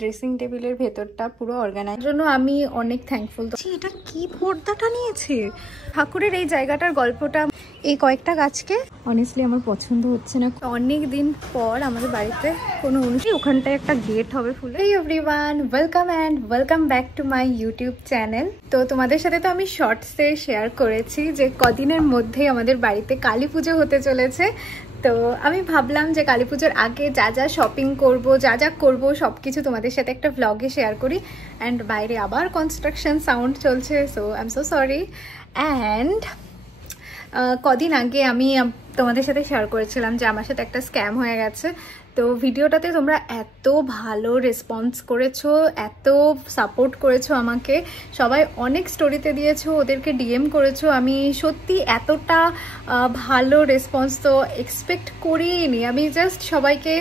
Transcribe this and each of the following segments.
Dressing টেবিলের ভেতরটা পুরো অর্গানাইজ জন্য আমি অনেক থ্যাঙ্কফুল। এটা কি পর্দাটা নিয়েছে, ঠাকুরের এই জায়গাটার গল্পটা। এই কয়েকটা গাছকে অনেস্টলি আমার পছন্দ হচ্ছে না। অনেক দিন পর আমাদের বাড়িতে কোনো অনুষ্ঠান, ওখানটায় একটা গেট হবে full. Hey everyone, welcome back to my YouTube channel. তো তোমাদের সাথে তো আমি শর্টসে শেয়ার করেছি যে কদিনের মধ্যেই আমাদের বাড়িতে কালী পুজো হতে চলেছে। তো আমি ভাবলাম যে কালী পুজোর আগে যা যা শপিং করব, যা যা করবো সব কিছু তোমাদের সাথে একটা ভ্লগে শেয়ার করি। অ্যান্ড বাইরে আবার কনস্ট্রাকশন সাউন্ড চলছে, so I am so sorry. And কদিন আগে আমি তোমাদের সাথে শেয়ার করেছিলাম যে আমার সাথে একটা স্ক্যাম হয়ে গেছে। তো ভিডিওটাতে তোমরা এত ভালো রেসপন্স করেছো, এত সাপোর্ট করেছো আমাকে, সবাই অনেক স্টোরিতে দিয়েছো, ওদেরকে ডিএম করেছো। আমি সত্যি এতটা ভালো রেসপন্স তো এক্সপেক্ট করিনি। আমি জাস্ট সবাইকে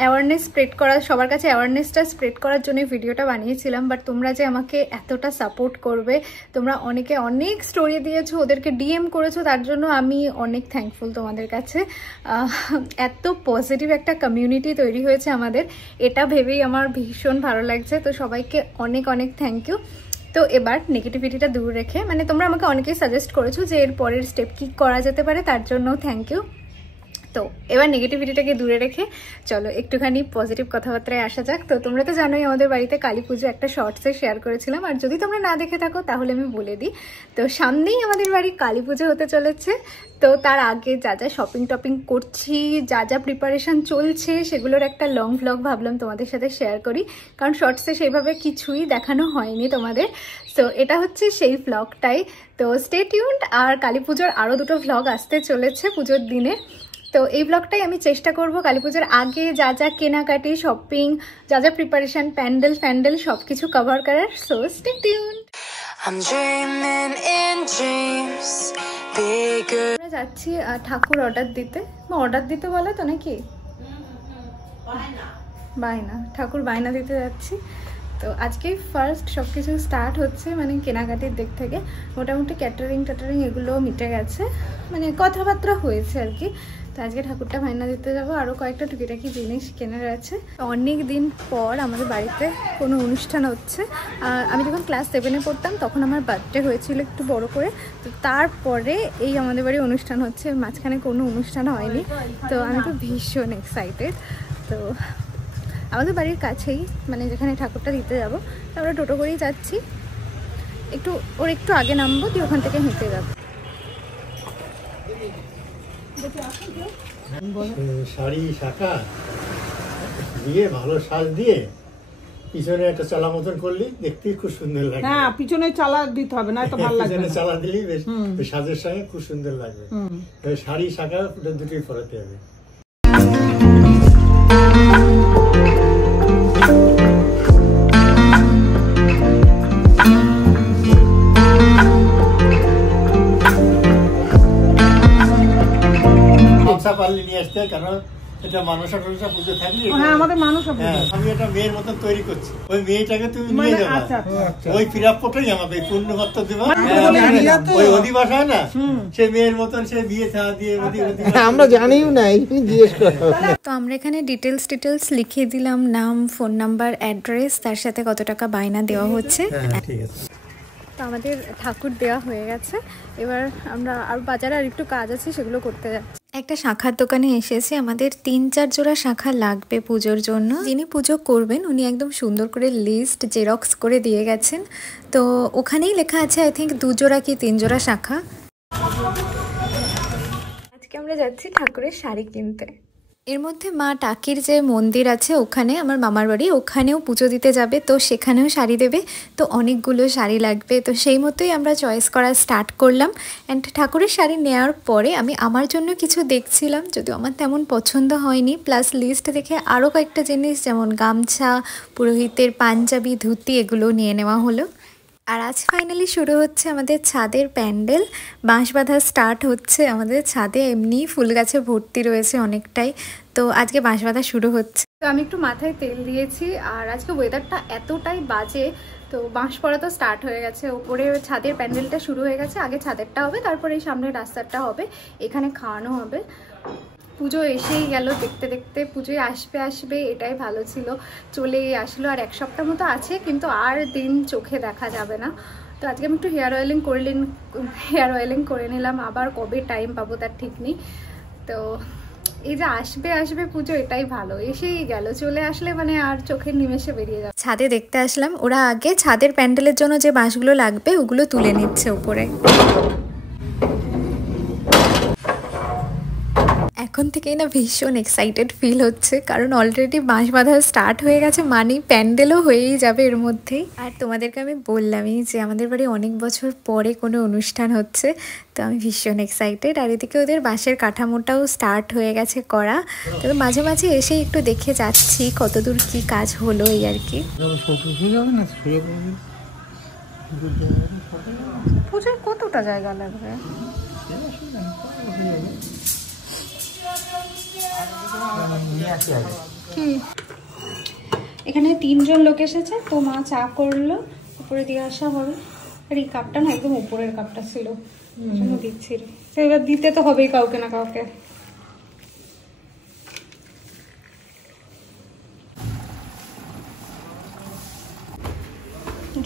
অ্যাওয়ারনেস স্প্রেড করা, সবার কাছে অ্যাওয়ারনেসটা স্প্রেড করার জন্য ভিডিওটা বানিয়েছিলাম। বাট তোমরা যে আমাকে এতটা সাপোর্ট করবে, তোমরা অনেকে অনেক স্টোরি দিয়েছো, ওদেরকে ডিএম করেছো, তার জন্য আমি অনেক থ্যাঙ্কফুল তোমাদের কাছে। এত পজিটিভ একটা কমিউনিটি তৈরি হয়েছে আমাদের, এটা ভেবেই আমার ভীষণ ভালো লাগছে। তো সবাইকে অনেক অনেক থ্যাংক ইউ। তো এবার নেগেটিভিটিটা দূর রেখে, মানে তোমরা আমাকে অনেকেই সাজেস্ট করেছো যে এর পরের স্টেপ কি করা যেতে পারে, তার জন্য থ্যাংক ইউ। তো এবার নেগেটিভিটিটাকে দূরে রেখে চলো একটুখানি পজিটিভ কথাবার্তায় আসা যাক। তো তোমরা তো জানোই আমাদের বাড়িতে কালী পুজো একটা শর্টসে শেয়ার করেছিলাম, আর যদি তোমরা না দেখে থাকো তাহলে আমি বলে দিই। তো সামনেই আমাদের বাড়ি কালী পুজো হতে চলেছে। তো তার আগে যা যা শপিং টপিং করছি, যা যা প্রিপারেশন চলছে, সেগুলোর একটা লং ভ্লগ ভাবলাম তোমাদের সাথে শেয়ার করি, কারণ শর্টসে সেইভাবে কিছুই দেখানো হয়নি তোমাদের। সো এটা হচ্ছে সেই ভ্লগটাই। তো স্টে টিউনড। আর কালী পুজোর আরও দুটো ভ্লগ আসতে চলেছে পুজোর দিনে। তো এই ব্লগটাই আমি চেষ্টা করব কালী পুজোর আগে যা যা কেনাকাটি, শপিং, যা যা প্রিপারেশন, প্যান্ডেল সব কিছু কভার করার। So stay tuned. আমরা যাচ্ছি ঠাকুর অর্ডার দিতে বলে তো নাকি বায়না, ঠাকুর বায়না দিতে যাচ্ছি। তো আজকেই ফার্স্ট সব কিছু স্টার্ট হচ্ছে, মানে কেনাকাটির দিক থেকে মোটামুটি ক্যাটারিং এগুলো মিটে গেছে, মানে কথাবার্তা হয়েছে আর কি। তো আজকে ঠাকুরটা বায়না দিতে যাবো, আরও কয়েকটা টুকিটাকি জিনিস কেনার আছে। অনেক দিন পর আমাদের বাড়িতে কোনো অনুষ্ঠান হচ্ছে। আমি যখন ক্লাস 7-এ পড়তাম তখন আমার বার্থডে হয়েছিল একটু বড় করে। তো তারপরে এই আমাদের বাড়ি অনুষ্ঠান হচ্ছে, মাঝখানে কোনো অনুষ্ঠান হয়নি। তো আমি তো ভীষণ এক্সাইটেড। তো আমাদের বাড়ির কাছেই, মানে যেখানে ঠাকুরটা দিতে যাবো, আমরা টোটো করেই যাচ্ছি। একটু আগে নামবো, দিয়ে ওখান থেকে হেঁটে যাবো। শাড়ি শাখা দিয়ে ভালো সাজ দিয়ে পিছনে একটা চালা মতন করলি দেখতে খুব সুন্দর লাগে। হ্যাঁ, পিছনে চালা দিতে হবে, না তো ভালো লাগবে। পিছনে চালা দিলি বেশ সাজের সঙ্গে খুব সুন্দর লাগবে। শাড়ি শাখা দুটোই পরাতে হবে। পারলে নিয়ে আসতে হয়, কারণ এটা মানসা পুজো থাকলে। হ্যাঁ, আমাদের মানসা পুজো। আমি একটা মেয়ের মতন তৈরি করছি, ওই মেয়েটাকে তুমি নিয়ে যাবে। ওই প্রাপ্যটাই আমাকে পূর্ণমাত্র দেবা। ওই অধিবাস হয় না, সে মেয়ের মতন সে বিয়ে থা দিয়ে আমরা জানিও না, জিজ্ঞেস করো। তো আমরা এখানে ডিটেলস লিখিয়ে দিলাম, নাম, ফোন নাম্বার, অ্যাড্রেস, তার সাথে কত টাকা বায়না দেওয়া হচ্ছে। ঠিক আছে। তো আমাদের ঠাকুর দেওয়া হয়ে গেছে। এবার আমরা আর বাজারে আর একটু কাজ আছে, সেগুলো করতে যাচ্ছি। একটা শাখার দোকানে এসেছে। আমাদের 3-4 জোড়া শাখা লাগবে পুজোর জন্য। যিনি পুজো করবেন উনি একদম সুন্দর করে লিস্ট জেরক্স করে দিয়ে গেছেন। তো ওখানেই লেখা আছে আই থিঙ্ক 2 জোড়া কি 3 জোড়া শাখা। আজকে আমরা যাচ্ছি ঠাকুরের শাড়ি কিনতে। এর মধ্যে মা টাকির যে মন্দির আছে ওখানে, আমার মামার বাড়ি, ওখানেও পুজো দিতে যাবে। তো সেখানেও শাড়ি দেবে, তো অনেকগুলো শাড়ি লাগবে। তো সেই মতোই আমরা চয়েস করা স্টার্ট করলাম। অ্যান্ড ঠাকুরের শাড়ি নেওয়ার পরে আমি আমার জন্য কিছু দেখছিলাম, যদিও আমার তেমন পছন্দ হয়নি। প্লাস লিস্ট দেখে আরও কয়েকটা জিনিস যেমন গামছা, পুরোহিতের পাঞ্জাবি, ধুতি, এগুলো নিয়ে নেওয়া হলো। আর আজ ফাইনালি শুরু হচ্ছে আমাদের ছাদের প্যান্ডেল। বাঁশ বাঁধা স্টার্ট হচ্ছে আমাদের ছাদে, এমনি ফুল গাছে ভর্তি রয়েছে অনেকটাই। তো আজকে বাঁশ বাঁধা শুরু হচ্ছে। তো আমি একটু মাথায় তেল দিয়েছি, আর আজকে ওয়েদারটা এতটাই বাজে, তো বাঁশ পড়া তো স্টার্ট হয়ে গেছে। ওপরে ছাদের প্যান্ডেলটা শুরু হয়ে গেছে, আগে ছাদেরটা হবে, তারপরে এই সামনের রাস্তাটা হবে, এখানে খাওয়ানো হবে। পুজো এসেই গেল, দেখতে দেখতে পুজোয় আসবে আসবে এটাই ভালো ছিল, চলেই আসলো। আর 1 সপ্তাহ মতো আছে, কিন্তু আর দিন চোখে দেখা যাবে না। তো আজকে আমি একটু হেয়ার অয়েলিং করে নিলাম, আবার কবে টাইম পাবো তার ঠিক নেই। তো এই যে আসবে আসবে পুজো, এটাই ভালো, এসেই গেল, চলে আসলে মানে আর চোখের নিমেষে বেরিয়ে যাবে। ছাদে দেখতে আসলাম, ওরা আগে ছাদের প্যান্ডেলের জন্য যে বাঁশগুলো লাগবে ওগুলো তুলে নিচ্ছে উপরে। এখন থেকেই না ভীষণ এক্সাইটেড ফিল হচ্ছে, কারণ অলরেডি বাঁশ বাঁধা স্টার্ট হয়ে গেছে, মানে প্যান্ডেলও হয়েই যাবে এর মধ্যেই। আর তোমাদেরকে আমি বললামই যে আমাদের বাড়ি অনেক বছর পরে কোনো অনুষ্ঠান হচ্ছে, তো আমি ভীষণ এক্সাইটেড। আর এদিকে ওদের বাঁশের কাঠামোটাও স্টার্ট হয়ে গেছে করা, তো মাঝে মাঝে এসে একটু দেখে যাচ্ছি কতদূর কি কাজ হলো এই আর কি। পুজোয় কতটা জায়গা লাগবে? কি এখানে 3 জন লোক এসেছে, তো মা চা করলো, উপরে দিয়ে আসা হবে। আর এই কাপটা না একদম উপরের কাপটা ছিল, জন্য দিচ্ছি। তো এবার দিতে তো হবেই কাউকে না কাউকে।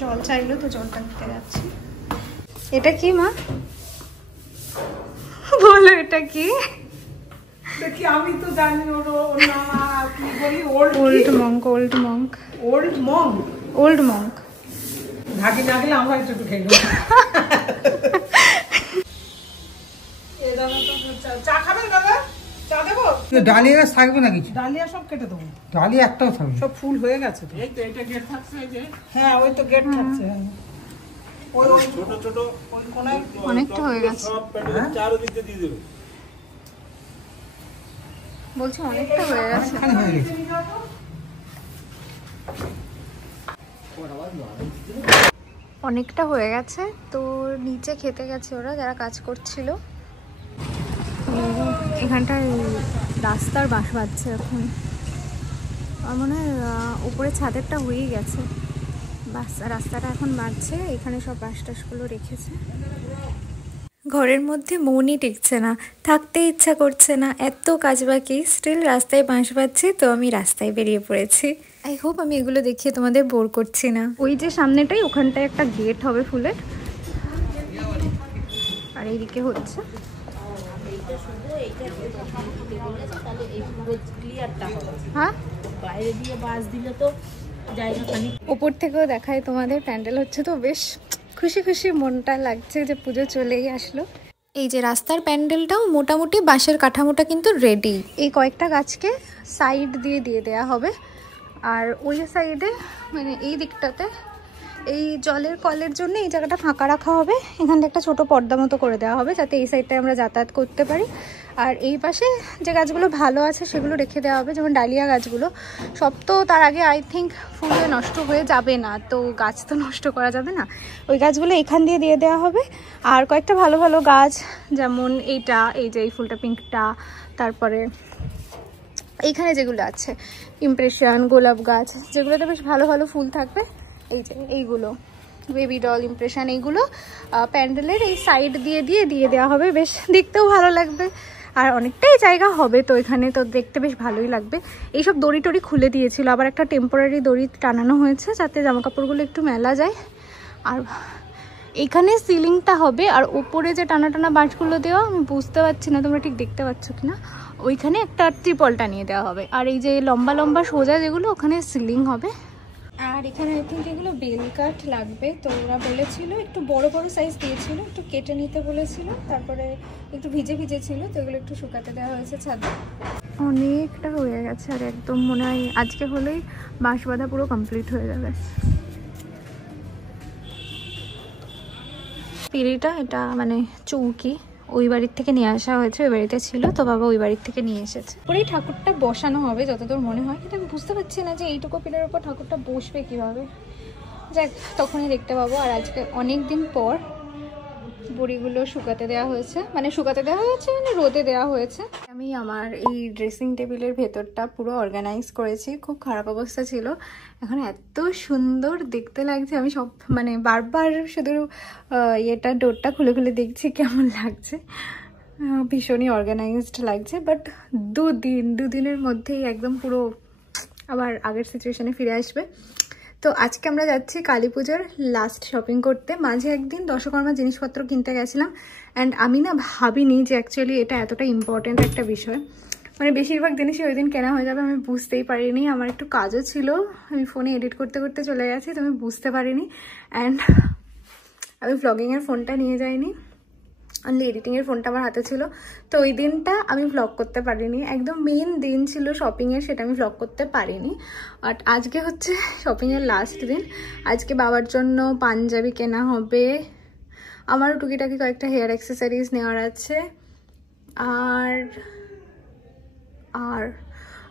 জল চাইলো, তো জলটা দিতে যাচ্ছি। এটা কি মা? বলো এটা কি? দেখি আমি তো জানি ওর নাম কি বলি, ওল্ড মঙ্ক। ঢাকি না গেলে আমরা একটু খেয়ে নেব। চা খাবেন দাদা? চা দেবো? ডালিয়া গাছ থাকবে না কিছু? ডালিয়া সব কেটে দেবো। ডালিয়া একটাও থাকবে? সব ফুল হয়ে গেছে তো। এই তো এটা গেট থাকছে, এই যে। হ্যাঁ, ওই তো গেট থাকছে। ওই ছোট ছোট ওই কোনায় অনেকটা হয়ে গেছে, সব প্যান্ডেল চারদিকে দিয়ে দেবে। বলছি অনেকটা হয়ে গেছে। অনেকটা হয়ে গেছে, তো নিচে খেতে গেছে ওরা যারা কাজ করছিল। এখানটায় রাস্তার বাঁশ বাজছে এখন, আমার মনে হয় উপরে ছাদেরটা হয়েই গেছে, বাস রাস্তাটা এখন বাজছে। এখানে সব বাঁশ টাশগুলো রেখেছে। ঘরের মধ্যে মনই টিকছে না, থাকতে ইচ্ছা করছে না, এত কাজ বাকি, স্টিল রাস্তায় বাঁশ বাজছে, তো আমি রাস্তায় বেরিয়ে পড়েছি। আই হোপ আমি এগুলো দেখিয়ে তোমাদের বোর করছি না। ওই যে সামনেটাই, ওখানটায় একটা গেট হবে ফুলের, আর এইদিকে হচ্ছে। হ্যাঁ, বাইরে দিয়ে বাস দিলে তো জায়গা খানি। উপর থেকেও দেখায় তোমাদের, প্যান্ডেল হচ্ছে তো বেশ খুশি খুশি মনটা লাগছে যে পুজো চলেই আসলো। এই যে রাস্তার প্যান্ডেলটাও মোটামুটি বাঁশের কাঠামোটা কিন্তু রেডি। এই কয়েকটা গাছকে সাইড দিয়ে দেওয়া হবে, আর ওই সাইডে মানে এই দিকটাতে এই জলের কলের জন্য এই জায়গাটা ফাঁকা রাখা হবে। এখানে একটা ছোট পর্দা মতো করে দেওয়া হবে, যাতে এই সাইডটায় আমরা যাতায়াত করতে পারি। আর এই পাশে যে গাছগুলো ভালো আছে সেগুলো রেখে দেওয়া হবে, যেমন ডালিয়া গাছগুলো। সব তো তার আগে আই থিঙ্ক ফুলে নষ্ট হয়ে যাবে না, তো গাছ তো নষ্ট করা যাবে না, ওই গাছগুলো এখান দিয়ে দেওয়া হবে। আর কয়েকটা ভালো ভালো গাছ, যেমন এইটা, এই যে এই ফুলটা পিঙ্কটা, তারপরে এইখানে যেগুলো আছে ইমপ্রেশন, গোলাপ গাছ, যেগুলোতে বেশ ভালো ভালো ফুল থাকবে, এই যে এইগুলো বেবি ডল, ইমপ্রেশন, এইগুলো প্যান্ডেলের এই সাইড দিয়ে দেওয়া হবে। বেশ দেখতেও ভালো লাগবে, আর অনেকটাই জায়গা হবে তো এখানে, তো দেখতে বেশ ভালোই লাগবে। এইসব দড়ি টড়ি খুলে দিয়েছিল, আবার একটা টেম্পোরারি দড়ি টানানো হয়েছে যাতে জামাকাপড়গুলো একটু মেলা যায়। আর এখানে সিলিংটা হবে, আর উপরে যে টানা টানা বাঁশগুলো দেওয়া, আমি বুঝতে পারছি না তোমরা ঠিক দেখতে পাচ্ছ কিনা, ওইখানে একটা ত্রিপল টানিয়ে দেওয়া হবে। আর এই যে লম্বা লম্বা সোজা যেগুলো, ওখানে সিলিং হবে। আর এখানে আই থিঙ্ক এগুলো বেল কাঠ লাগবে, তো ওরা বলেছিল একটু বড় বড় সাইজ দিয়েছিল, একটু কেটে নিতে বলেছিল, তারপরে একটু ভিজে ছিল, তো এগুলো একটু শুকাতে দেওয়া হয়েছে ছাদে। অনেকটা হয়ে গেছে, আর একদম মনে হয় আজকে হলেই বাঁশ বাঁধা পুরো কমপ্লিট হয়ে যাবে। পিঁড়িটা এটা মানে চৌকি ওই বাড়ির থেকে নিয়ে আসা হয়েছে, ওই বাড়িতে ছিল তো বাবা ওই বাড়ির থেকে নিয়ে এসেছে। পরে ঠাকুরটা বসানো হবে যতদূর মনে হয়, কিন্তু আমি বুঝতে পারছি না যে এইটুকু পিলার উপর ঠাকুরটা বসবে কিভাবে। যাক, তখনই দেখতে পাবো। আর আজকে অনেক দিন পর বড়িগুলো শুকাতে দেওয়া হয়েছে, মানে রোদে দেওয়া হয়েছে। আমি আমার এই ড্রেসিং টেবিলের ভেতরটা পুরো অর্গানাইজ করেছি, খুব খারাপ অবস্থা ছিল, এখন এত সুন্দর দেখতে লাগছে। আমি সব মানে বারবার শুধু ডোরটা খুলে দেখছি কেমন লাগছে। ভীষণই অর্গানাইজড লাগছে, বাট দুদিনের মধ্যেই একদম পুরো আবার আগের সিচুয়েশনে ফিরে আসবে। তো আজকে আমরা যাচ্ছি কালী পুজোর লাস্ট শপিং করতে। মাঝে একদিন দশকর্মা জিনিসপত্র কিনতে গেছিলাম, অ্যান্ড আমি না ভাবিনি যে অ্যাকচুয়ালি এটা এতটা ইম্পর্টেন্ট একটা বিষয়। মানে বেশিরভাগ জিনিসই ওই দিন কেনা হয়ে যাবে, আমি বুঝতেই পারিনি। আমার একটু কাজও ছিল, আমি ফোনে এডিট করতে করতে চলে গেছি, তো আমি বুঝতে পারিনি। অ্যান্ড আমি ভ্লগিংয়ের ফোনটা নিয়ে যাইনি, অনলি এডিটিংয়ের ফোনটা আমার হাতে ছিল। তো ওই দিনটা আমি ভ্লগ করতে পারিনি, একদম মেন দিন ছিল শপিংয়ের, সেটা আমি ভ্লগ করতে পারিনি। বাট আজকে হচ্ছে শপিংয়ের লাস্ট দিন। আজকে বাবার জন্য পাঞ্জাবি কেনা হবে, আমারও টুকিটাকি কয়েকটা হেয়ার অ্যাক্সেসরিজ নেওয়ার আছে,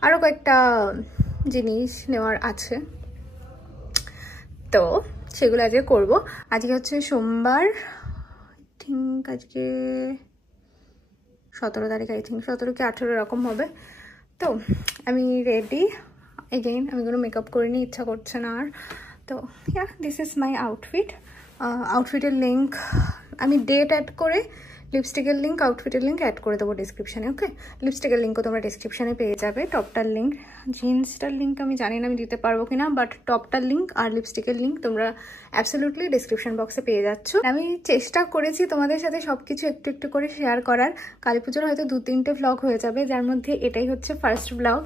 আরও কয়েকটা জিনিস নেওয়ার আছে। তো সেগুলো আজকে করব। আজকে হচ্ছে সোমবার, থিঙ্ক আজকে 17 তারিখ, আই থিঙ্ক 17 কি 18 এরকম হবে। তো আমি রেডি এগেইন, আমি কোনো মেকআপ করিনি, ইচ্ছা করছে না আর। তো yeah, this is my outfit. আউটফিটের লিঙ্ক আমি ডেট অ্যাড করে, লিপস্টিকের লিঙ্ক, আউটফিটের লিঙ্ক অ্যাড করে দেবো ডিসক্রিপশানে। ওকে, লিপস্টিকের লিঙ্কও তোমরা ডিসক্রিপশানে পেয়ে যাবে। টপটার লিঙ্ক, জিন্সটার লিঙ্ক আমি জানি না আমি দিতে পারবো কিনা, বাট টপটার লিঙ্ক আর লিপস্টিকের লিঙ্ক তোমরা অ্যাবসলিউটলি ডিসক্রিপশন বক্সে পেয়ে যাচ্ছ। আমি চেষ্টা করেছি তোমাদের সাথে সব কিছু একটু একটু করে শেয়ার করার। কালী পুজোর হয়তো 2-3টে ভ্লগ হয়ে যাবে, যার মধ্যে এটাই হচ্ছে ফার্স্ট ভ্লগ।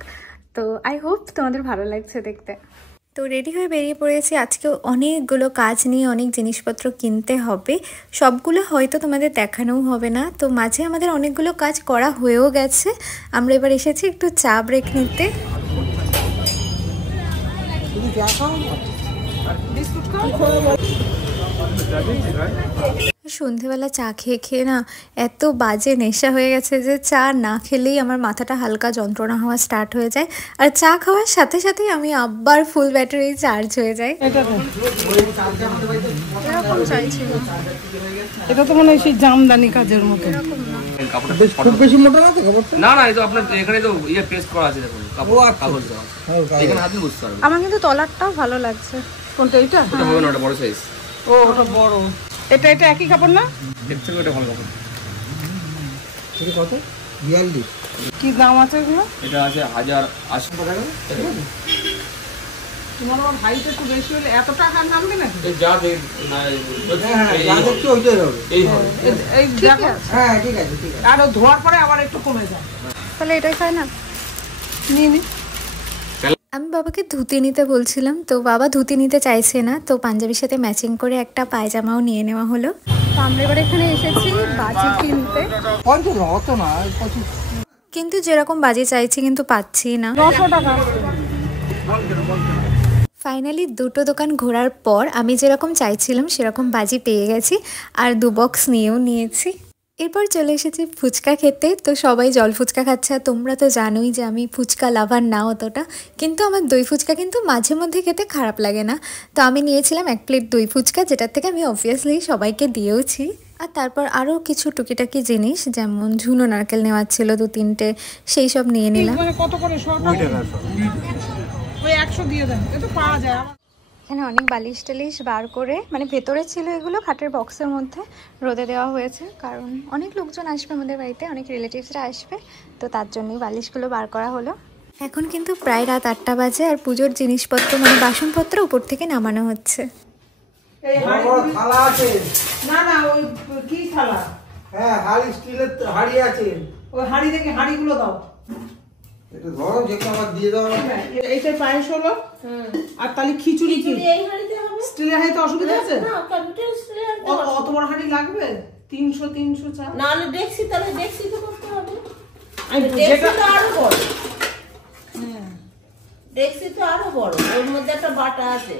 তো আই হোপ তোমাদের ভালো লাগছে দেখতে। তো রেডি হয়ে বেরিয়ে পড়েছি। আজকেও অনেকগুলো কাজ নিয়ে অনেক জিনিসপত্র কিনতে হবে, সবগুলো হয়তো তোমাদের দেখানোও হবে না। তো মাঝে আমাদের অনেকগুলো কাজ করা হয়েও গেছে। আমরা এবার এসেছি একটু চা ব্রেক নিতে। সন্ধেবেলা চা খেয়ে খেয়ে না এত বাজে নেশা হয়ে গেছে যে চা না খেলেই আমার মাথাটা হালকা যন্ত্রণা হওয়া স্টার্ট হয়ে যায়, আর চা খাওয়ার সাথে সাথেই আমি আবার ফুল ব্যাটারি চার্জ হয়ে যায়। এটা তো মনে হয় সেই জামদানি কাজের মতো। খুব বেশি মোটা না তো কাপড়টা? না না, এই তো আপনার এখানে তো ইয়ে পেস্ট করা আছে, দেখুন কাগজ দেওয়া এখানে হাতে বুঝতে পারবেন। আমার কিন্তু তলারটাও ভালো লাগছে। কোনটা এইটা? ওটা হবে না, ওটা বড় সাইজ। ও ওটা বড়। এটা একই কাপড় না? এর থেকে ওটা ভালো কাপড়। এটা কত? 42। কি দাম আছে এগুলো? এটা আছে 1080 টাকা। তোমার আমার হাইট একটু বেশি হলে এত টাকা নামবে নাকি? এই যা দেখ না, যা দেখছো ওইটাই হবে। এই হবে। এই দেখো। হ্যাঁ ঠিক আছে ঠিক আছে। আর ধোয়ার পরে আবার একটু কমে যায়। তাহলে এটাই খাই না? নিয়ে নি। আমি বাবাকে ধুতি নিতে বলছিলাম, তো বাবা ধুতি নিতে চাইছে না, তো পাঞ্জাবির সাথে ম্যাচিং করে একটা পায়জামাও নিয়ে নেওয়া হলো। তো আমরা এবার এখানে এসেছি বাজি কিনতে। অত না, কিন্তু যেরকম বাজি চাইছি কিন্তু পাচ্ছি না। 900 টাকা। ফাইনালি দুটো দোকান ঘোরার পর আমি যেরকম চাইছিলাম সেরকম বাজি পেয়ে গেছি, আর 2 বক্স নিয়েও নিয়েছি। এরপর চলে এসেছি ফুচকা খেতে। তো সবাই জল ফুচকা খাচ্ছে, আর তোমরা তো জানোই যে আমি ফুচকা লাভার না অতটা, কিন্তু আমার দই ফুচকা কিন্তু মাঝে মধ্যে খেতে খারাপ লাগে না। তো আমি নিয়েছিলাম 1 প্লেট দই ফুচকা, যেটার থেকে আমি অবভিয়াসলি সবাইকে দিয়েওছি। আর তারপর আরও কিছু টুকিটাকি জিনিস, যেমন ঝুনো নারকেল নেওয়ার ছিল 2-3টে, সেই সব নিয়ে নিলাম। মানে কত করে? 100 টাকা। ওই 100 দিয়ে দেন, এটা পাওয়া যায়। এখানে অনেক বালিশ টালিশ বার করে, মানে ভেতরে ছিল এগুলো খাটের বক্সের মধ্যে রোদে দেওয়া হয়েছে, কারণ অনেক লোকজন আসবে আমাদের বাড়িতে, অনেক রিলেটিভসরা আসবে, তো তার জন্যই বালিশগুলো বার করা হলো। এখন কিন্তু প্রায় রাত 8টা বাজে, আর পুজোর জিনিসপত্র মানে বাসনপত্র উপর থেকে নামানো হচ্ছে। এই থালা আছে। না না, ওই কি থালা? হ্যাঁ, হাড়ি, স্টিলের হাড়ি আছে। ওই হাড়ি থেকে হাড়িগুলো দাও। এটা ধরো, যেটা আমার দিয়ে দাও। এইটাই পায়েস হলো। আর তাহলে খিচুড়ি কি এই হাঁড়িতে হবে? স্টিলের হাঁড়িতে অসুবিধা আছে? না, কম্পিউটার স্কুলে অত বড় হাঁড়ি লাগবে? 300 চা। না হলে দেখছি, তাহলে দেখছি তো করতে হবে। আমি দেখছি যেটা তো আরো বড়। দেখছি তো আরো বড়, ওর মধ্যে একটা বাটা আছে।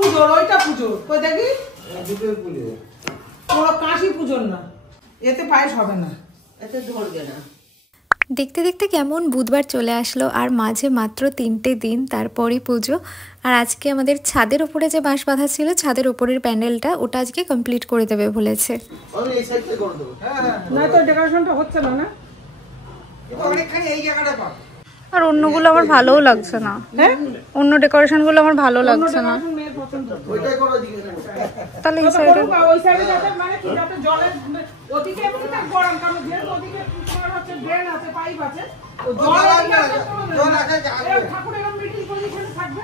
পুজোর, ওইটা পুজোর। কই দেখি? দুটোই পুজো। কোনো কাশি পুজোর না, এতে পায়েস হবে না, এতে ধরবে না। দেখতে দেখতে কেমন বুধবার চলে আসলো, আর মাঝে মাত্র 3টে দিন, তারপরই পুজো। আর আজকে আমাদের ছাদের উপরে যে বাঁশ বাঁধা ছিল, ছাদের উপরের প্যান্ডেলটা, ওটা আজকে কমপ্লিট করে দেবে বলেছে। আমি এই সাইডে করে দেবো। হ্যাঁ, না তো ডেকোরেশনটা হচ্ছে না। না অনেকখানি এই জায়গাটা পাবো। আর অন্যগুলো আমার ভালোও লাগছে না, অন্য ডেকোরেশনগুলো আমার ভালো লাগছে না। পছন্দ। ওইটাই করো দিকে। তাহলে এই সাইডে ওই সাইডে যাতে মানে কি যাতে জলের ওদিকে এমনিতে গরম, কারণ যেহেতু ওদিকে তোমার হচ্ছে ড্রেন আছে, পাইপ আছে, তো জল আছে ঠাকুর এরকম মিডিল পজিশনে থাকবে।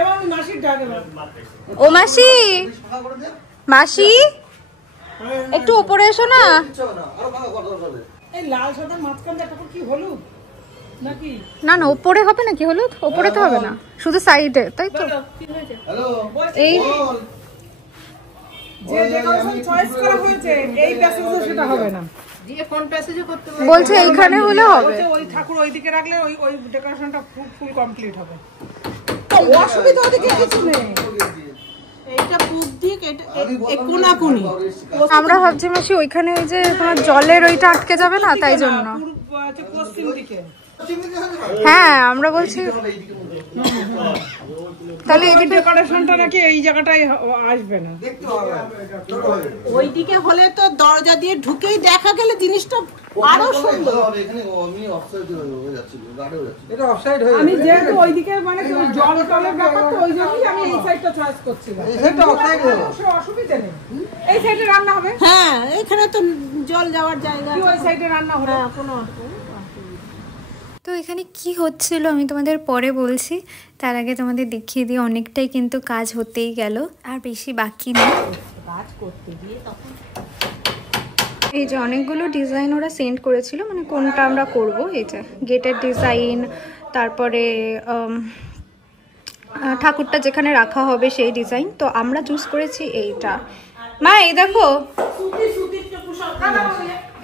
এবং মাসির ডাকে ও মাসি, মাসি একটু উপরে এসো না। এই লাল সাদা মাঝখানটা ঠাকুর কি হলুদ নাকি? না না, উপরে হবে নাকি হলুদ? উপরে তো হবে না, শুধু সাইডে, তাই তো? হ্যালো, এই যে ডেকোরেশন চয়েস করা হয়েছে এই প্যাসেজে সেটা হবে না। দিয়ে কোন প্যাসেজে করতে বলছে এইখানে হলে হবে। ওই ঠাকুর ওইদিকে রাখলে ওই ডেকোরেশনটা ফুল কমপ্লিট হবে। অসুবিধা ওদিকে কিছু নেই। এইটা পূব দিক, এটা কোনাকুনি। আমরা ভাবছি মাসি ওইখানে ওই যে তোমার জলের ওইটা আটকে যাবে না, তাই জন্য। পশ্চিম দিকে। হ্যাঁ আমরা বলছি তাহলে এই ডেকোরেশনটা নাকি এই জায়গাটায় আসবে না। ওইদিকে হলে তো দরজা দিয়ে ঢুকেই দেখা গেলে জিনিসটা আরো সুন্দর। এখানে আমি অফসাইড হয়ে যাচ্ছিল, গাড়ি হয়ে যাচ্ছিল। এটা অফসাইড হয়ে আমি যেহেতু ওইদিকে মানে জল টলের ব্যাপার, তো ওই জন্যই আমি এই সাইডটা চয়েস করছিলাম। এই সাইডটা অফসাইড হয়ে অসুবিধা নেই, এই সাইডে রান্না হবে। হ্যাঁ, এখানে তো জল যাওয়ার জায়গা, ওই সাইডে রান্না হবে। হ্যাঁ, কোনো তো এখানে কি হচ্ছিল আমি তোমাদের পরে বলছি, তার আগে তোমাদের দেখিয়ে দিই অনেকটাই কিন্তু কাজ হতেই গেল, আর বেশি বাকি নেই। কাজ করতে গিয়ে তখন এই যে অনেকগুলো ডিজাইন ওরা সেন্ড করেছিল, মানে কোনটা আমরা করব। এই যে গেটের ডিজাইন, তারপরে ঠাকুরটা যেখানে রাখা হবে সেই ডিজাইন। তো আমরা চুজ করেছি এইটা। মা এই দেখো,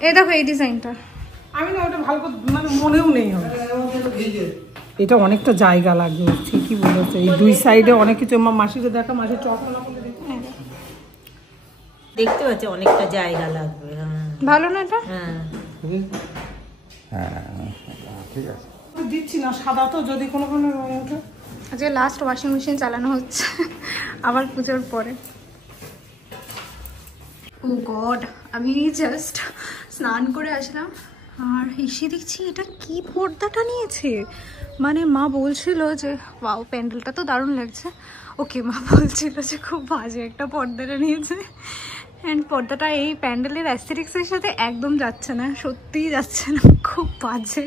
এই দেখো এই ডিজাইনটা। আমি না ওটা ভালো করে মানে মনেও নেই। এটা অনেকটা জায়গা লাগবে, ঠিকই বলেছে। এই দুই সাইডে অনেক কিছু। মাসিকে দেখা, মাসির চশমা খুলে দেখতে পাচ্ছি অনেকটা জায়গা লাগবে। ভালো না এটা? ঠিক আছে, দিচ্ছি না সাদা, তো যদি কোনো রং ওঠে। আজকে লাস্ট ওয়াশিং মেশিন চালানো হচ্ছে আবার পুজোর পরে। ও গড, আমি জাস্ট স্নান করে আসলাম আর এসে দেখছি এটা কি পর্দাটা নিয়েছে। মানে মা বলছিল যে ওয়াও প্যান্ডেলটা তো দারুণ লাগছে। ওকে, মা বলছিল যে খুব বাজে একটা পর্দাটা নিয়েছে। অ্যান্ড পর্দাটা এই প্যান্ডেলের অ্যাস্থেটিক্সের সাথে একদম যাচ্ছে না, সত্যিই যাচ্ছে না, খুব বাজে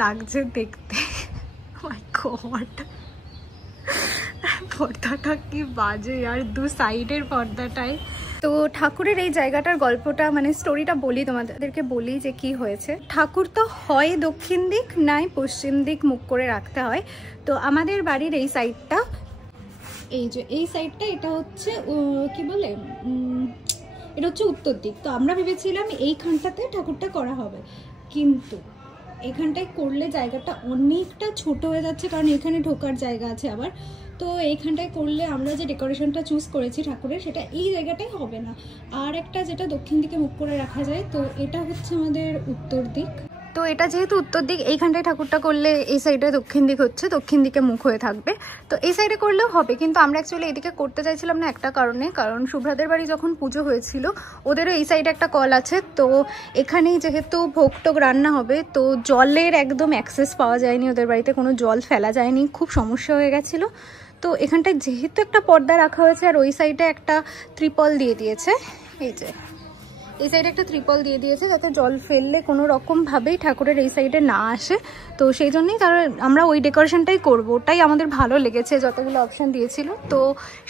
লাগছে দেখতে। মাই গড, পর্দাটা কি বাজে আর দু সাইডের পর্দাটায়। তো ঠাকুরের এই জায়গাটার গল্পটা মানে স্টোরিটা বলি তোমাদেরকে, বলি যে কি হয়েছে। ঠাকুর তো হয় দক্ষিণ দিক নাই পশ্চিম দিক মুখ করে রাখতে হয়। তো আমাদের বাড়ির এই সাইডটা, এই যে এই সাইডটা, এটা হচ্ছে কি বলে, এটা হচ্ছে উত্তর দিক। তো আমরা ভেবেছিলাম এইখানটাতে ঠাকুরটা করা হবে, কিন্তু এখানটায় করলে জায়গাটা অনেকটা ছোট হয়ে যাচ্ছে, কারণ এখানে ঢোকার জায়গা আছে আবার। তো এইখানটায় করলে আমরা যে ডেকোরেশনটা চুজ করেছি ঠাকুরের, সেটা এই জায়গাটাই হবে না। আর একটা যেটা দক্ষিণ দিকে মুখ করে রাখা যায়, তো এটা হচ্ছে আমাদের উত্তর দিক। তো এটা যেহেতু উত্তর দিক, এইখানটায় ঠাকুরটা করলে এই সাইডে দক্ষিণ দিক হচ্ছে, দক্ষিণ দিকে মুখ হয়ে থাকবে। তো এই সাইডে করলেও হবে, কিন্তু আমরা অ্যাকচুয়ালি এইদিকে করতে চাইছিলাম না একটা কারণে, কারণ শুভ্রাদের বাড়ি যখন পুজো হয়েছিল ওদেরও এই সাইডে একটা কল আছে। তো এখানেই যেহেতু ভোগ টোগ রান্না হবে, তো জলের একদম অ্যাক্সেস পাওয়া যায়নি, ওদের বাড়িতে কোনো জল ফেলা যায়নি, খুব সমস্যা হয়ে গেছিলো। তো এখানটায় যেহেতু একটা পর্দা রাখা হয়েছে, আর ওই সাইডে একটা ত্রিপল দিয়ে দিয়েছে, এই যে এই সাইডে একটা ত্রিপল দিয়ে দিয়েছে যাতে জল ফেললে কোনো রকমভাবেই ঠাকুরের এই সাইডে না আসে। তো সেই জন্যই আমরা ওই ডেকোরেশনটাই করবো, ওটাই আমাদের ভালো লেগেছে যতগুলো অপশান দিয়েছিল। তো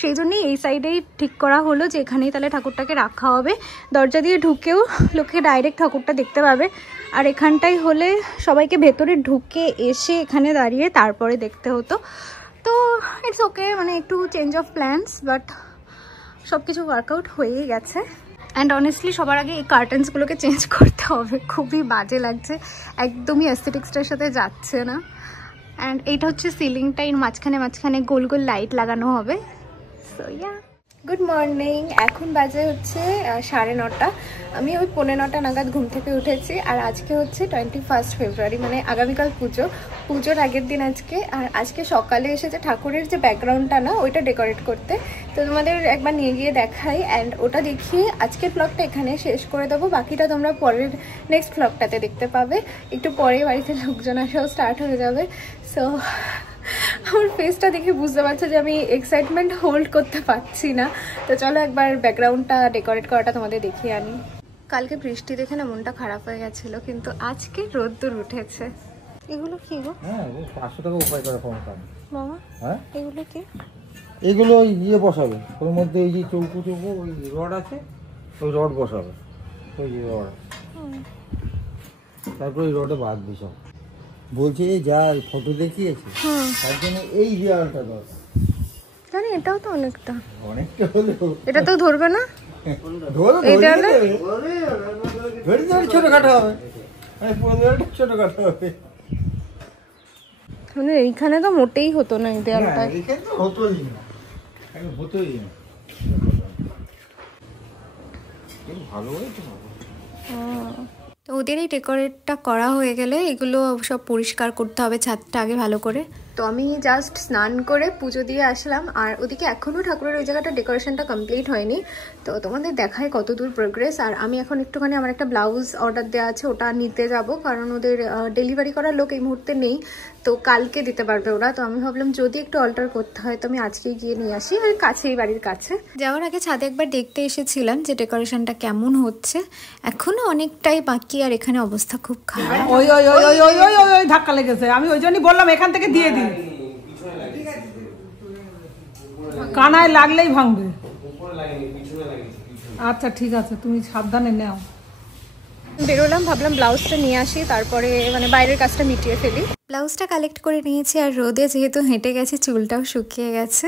সেই জন্যই এই সাইডেই ঠিক করা হলো যে এখানেই তাহলে ঠাকুরটাকে রাখা হবে। দরজা দিয়ে ঢুকেও লোকে ডাইরেক্ট ঠাকুরটা দেখতে পাবে, আর এখানটাই হলে সবাইকে ভেতরে ঢুকে এসে এখানে দাঁড়িয়ে তারপরে দেখতে হতো। তো ইটস ওকে, মানে একটু চেঞ্জ অফ প্ল্যানস, বাট সব কিছু ওয়ার্কআউট হয়েই গেছে। অ্যান্ড অনেস্টলি সবার আগে এই কার্টেন্সগুলোকে চেঞ্জ করতে হবে, খুবই বাজে লাগছে, একদমই অ্যাস্থেটিক্সটার সাথে যাচ্ছে না। অ্যান্ড এইটা হচ্ছে সিলিংটা, এর মাঝখানে মাঝখানে গোল গোল লাইট লাগানো হবে। So yeah, good morning. এখন বাজে হচ্ছে 9:30। আমি ওই 9:15 নাগাদ ঘুম থেকে উঠেছি, আর আজকে হচ্ছে 21 ফেব্রুয়ারি, মানে আগামীকাল পুজো। পুজোর আগের দিন আজকে, আর আজকে সকালে এসেছে ঠাকুরের যে ব্যাকগ্রাউন্ডটা না ওইটা ডেকোরেট করতে। তো তোমাদের একবার নিয়ে গিয়ে দেখাই, অ্যান্ড ওটা দেখিয়ে আজকের ব্লগটা এখানে শেষ করে দেবো। বাকিটা তোমরা পরের নেক্সট ব্লগটাতে দেখতে পাবে। একটু পরে বাড়িতে লোকজন আসাও স্টার্ট হয়ে যাবে। সো আমার ফেসটা দেখে বুঝতে পারছো যে আমি এক্সাইটমেন্ট হোল্ড করতে পারছি না। তো চলো একবার ব্যাকগ্রাউন্ডটা ডেকোরেট করাটা তোমাদের দেখিয়ে আনি। কালকে বৃষ্টি দেখে না মনটা খারাপ হয়ে গেছিলো, কিন্তু আজকে রোদ্দুর উঠেছে। এগুলো কি গো? হ্যাঁ 500 টাকা উপায় করে ফোন কাজ বাবা। হ্যাঁ এগুলো কি? এগুলো ইয়ে বসাবে ওর মধ্যে, এই যে চৌকো ওই রড আছে, ওই রড বসাবে, ওই যে রড, তারপর ওই রডে বাদ দিস। বলছে যা ফটো দেখিয়েছে তার জন্য এই দেওয়ালটা দরকার। জানি এটাও তো অনেকটা হলেও এটা তো ধরবে না, ছোটখাটো হবে, পুরো দেওয়ালটা ছোটখাটো হবে। মানে এইখানে তো মোটেই হতো না এই দেওয়ালটা। হতোই না, হতোই না। ভালো হয়েছে। তো ওদের এই ডেকোরেটটা করা হয়ে গেলে এগুলো সব পরিষ্কার করতে হবে ছাদটা আগে ভালো করে। তো আমি জাস্ট স্নান করে পুজো দিয়ে আসলাম, আর ওদিকে এখনও ঠাকুরের ওই জায়গাটা ডেকোরেশনটা কমপ্লিট হয়নি। তো তোমাদের দেখায় কত দূর প্রোগ্রেস। আর আমি এখন একটুখানি আমার একটা ব্লাউজ অর্ডার দেওয়া আছে, ওটা নিতে যাব, কারণ ওদের ডেলিভারি করার লোক এই মুহূর্তে নেই, তো কালকে দিতে পারবে ওরা। তো আমি ভাবলাম যদি একটু অল্টার করতে হয় তো আমি আজকেই গিয়ে নিয়ে আসি, আর কাছেই, বাড়ির কাছে। যাওয়ার আগে ছাদে একবার দেখতে এসেছিলাম যে ডেকোরেশনটা কেমন হচ্ছে। এখনো অনেকটাই বাকি, আর এখানে অবস্থা খুব খারাপ। ওই ওই ওই ওই ওই ওই ওই ধাক্কা লেগেছে, আমি ওই জন্যই বললাম এখান থেকে দিয়ে দিই, কানায় লাগলেই ভাঙবে। আচ্ছা ঠিক আছে, তুমি সাবধানে নাও। বেরোলাম, ভাবলাম ব্লাউজটা নিয়ে আসি, তারপরে মানে বাইরের কাজটা মিটিয়ে ফেলি। ব্লাউজটা কালেক্ট করে নিয়েছি, আর রোদে যেহেতু হেঁটে গেছি চুলটাও শুকিয়ে গেছে।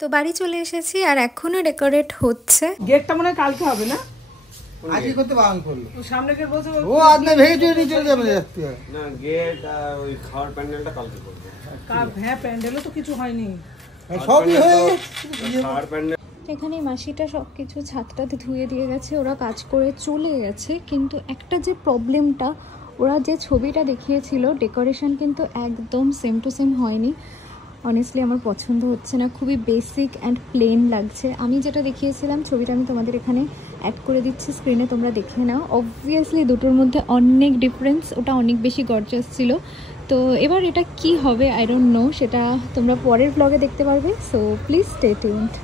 তো বাড়ি চলে এসেছি, আর এখনো ডেকোরেট হচ্ছে। গেটটা মনে হয় কালকে হবে না, আজকে করতে বারণ করলো। ও সামনে গেট বলছে ও আজ না ভেঙে চুরি নিয়ে চলে যাবে না, গেট আর ওই খাওয়ার প্যান্ডেলটা কালকে করবে। হ্যাঁ প্যান্ডেলও তো কিছু হয়নি, সবই হয়ে খাওয়ার প্যান্ডেল এখানে মাসিটা সব কিছু ছাদটাতে ধুয়ে দিয়ে গেছে, ওরা কাজ করে চলে গেছে। কিন্তু একটা যে প্রবলেমটা, ওরা যে ছবিটা দেখিয়েছিল ডেকোরেশন কিন্তু একদম সেম টু সেম হয়নি। অনেস্টলি আমার পছন্দ হচ্ছে না, খুবই বেসিক অ্যান্ড প্লেন লাগছে। আমি যেটা দেখিয়েছিলাম ছবিটা আমি তোমাদের এখানে অ্যাড করে দিচ্ছি স্ক্রিনে, তোমরা দেখে নাও। অবভিয়াসলি দুটোর মধ্যে অনেক ডিফারেন্স, ওটা অনেক বেশি গর্জাস ছিল। তো এবার এটা কি হবে আই ডোন্ট নো, সেটা তোমরা পরের ব্লগে দেখতে পারবে। So please stay tuned.